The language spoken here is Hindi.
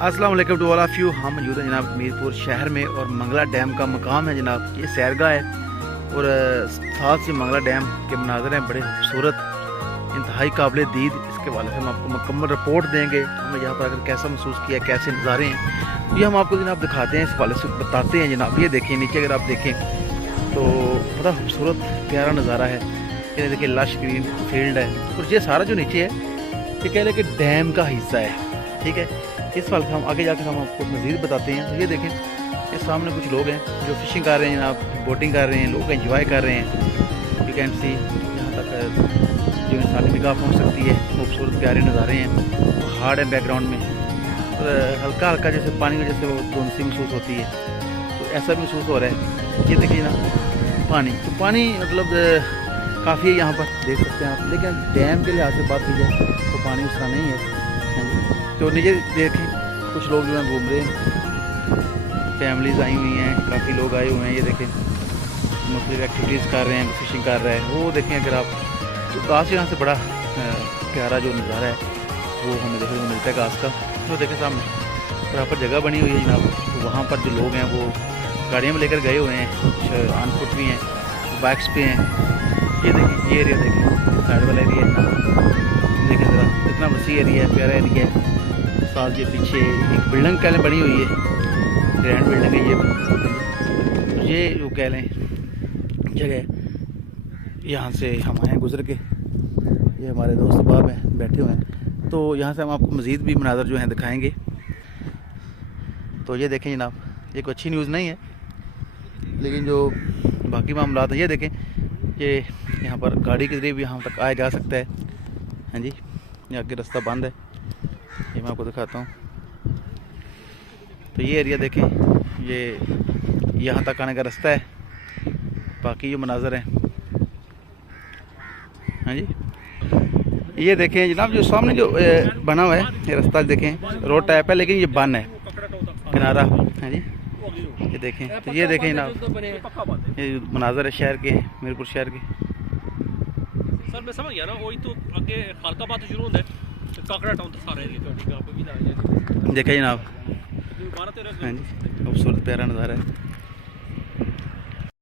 अस्सलाम वालेकुम टू ऑल ऑफ यू। हम मौजूद हैं जनाब मीरपुर शहर में और मंगला डैम का मकाम है जनाब। ये सैरगाह है और साथ से मंगला डैम के मनाज़र हैं बड़े खूबसूरत, इंतहाई काबिल दीद। इसके वाले से हम आपको मुकम्मल रिपोर्ट देंगे। हमें यहाँ पर अगर कैसा महसूस किया, कैसे नज़ारे हैं, तो ये हम आपको जनाब दिखाते हैं, इस वाले से बताते हैं जनाब। ये देखिए नीचे अगर आप देखें तो बड़ा खूबसूरत प्यारा नज़ारा है। ये देखिए लश ग्रीन फील्ड है और ये सारा जो नीचे है ये कह लें कि डैम का हिस्सा है, ठीक है। इस वाल हम आगे जाकर हम आपको मज़ीद बताते हैं। तो ये देखें, ये सामने कुछ लोग हैं जो फिशिंग कर रहे हैं जनाब, बोटिंग कर रहे हैं, लोग एंजॉय कर रहे हैं। यू कैन सी यहाँ तक जो इंसानी निगाह पहुँच सकती है। खूबसूरत प्यारे नज़ारे हैं, पहाड़ है बैकग्राउंड में और हल्का हल्का जैसे पानी में जैसे वो धुंध सी महसूस होती है, तो ऐसा भी महसूस हो रहा है। ये देखिए ना पानी, तो पानी मतलब काफ़ी है यहाँ पर, देख सकते हैं आप। लेकिन डैम के लिहाज से बात की जाए तो पानी उस तरह नहीं है। तो नीचे देखें कुछ लोग जो हैं घूम रहे हैं, फैमिलीज़ आई हुई हैं, काफ़ी लोग आए हुए हैं। ये देखें मुख्तलिफ एक्टिविटीज़ कर रहे हैं, फिशिंग कर रहे हैं। वो देखें अगर आप तो घास यहाँ से बड़ा प्यारा जो नज़ारा है वो हमें देखने को मिलता है घास का। तो देखें सामने प्रॉपर जगह बनी हुई है जनाब। तो वहाँ पर जो लोग हैं वो गाड़ियाँ में लेकर गए हुए हैं, कुछ ऑन फुट भी हैं, बाइक्स पे हैं। ये देखिए ये एरिया देखें, साइड वाला एरिया देखें ज़रा, इतना वसी एरिया है, प्यारा एरिया है। साथ ये पीछे एक बिल्डिंग कह लें बनी हुई है, ग्रैंड बिल्डिंग है ये जो कह लें जगह। यहाँ से हम आए गुजर के, ये हमारे दोस्त बाब हैं बैठे हुए हैं। तो यहाँ से हम आपको मज़ीद भी मनाज़र जो हैं दिखाएंगे। तो ये देखें जनाब, ये कोई अच्छी न्यूज़ नहीं है, लेकिन जो बाकी मामला हैं ये देखें। ये यहाँ पर गाड़ी के ज़रिए भी यहाँ तक आया जा सकता है। हाँ जी, यहाँ के रास्ता बंद है, ये मैं आपको दिखाता हूँ। तो ये एरिया देखें, ये यहाँ तक आने का रास्ता है। बाकी जो मनाज़र हैं, हाँ जी, ये देखें जनाब, जो सामने जो बना हुआ है ये रास्ता देखें, रोड टाइप है लेकिन ये बंद है किनारा। हाँ जी, ये देखें। तो ये देखें जनाब, ये मनाज़र है शहर के, मीरपुर शहर के। सर मैं समझ गया ना, वही तो आगे खालकाबाद शुरू होता है, काकड़ा टाउन तो सारे एरिया देखें जनाब। हाँ जी, खूबसूरत प्यारा नज़ारा है।